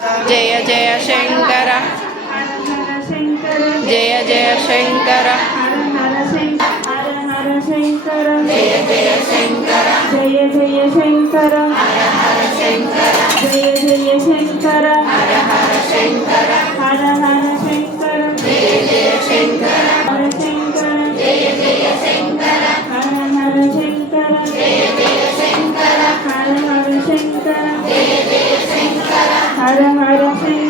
జయ జయ Shankara జయ జయ Shankara జయ జయ Shankara జయ జయ Shankara జయ జయ Shankara హర హర Shankara హర హర Shankara జయ జయ Shankara హర Shankara జయ జయ Shankara హర హర Shankara జయ జయ Shankara హర హర Shankara జయ జయ Shankara హర హర Shankara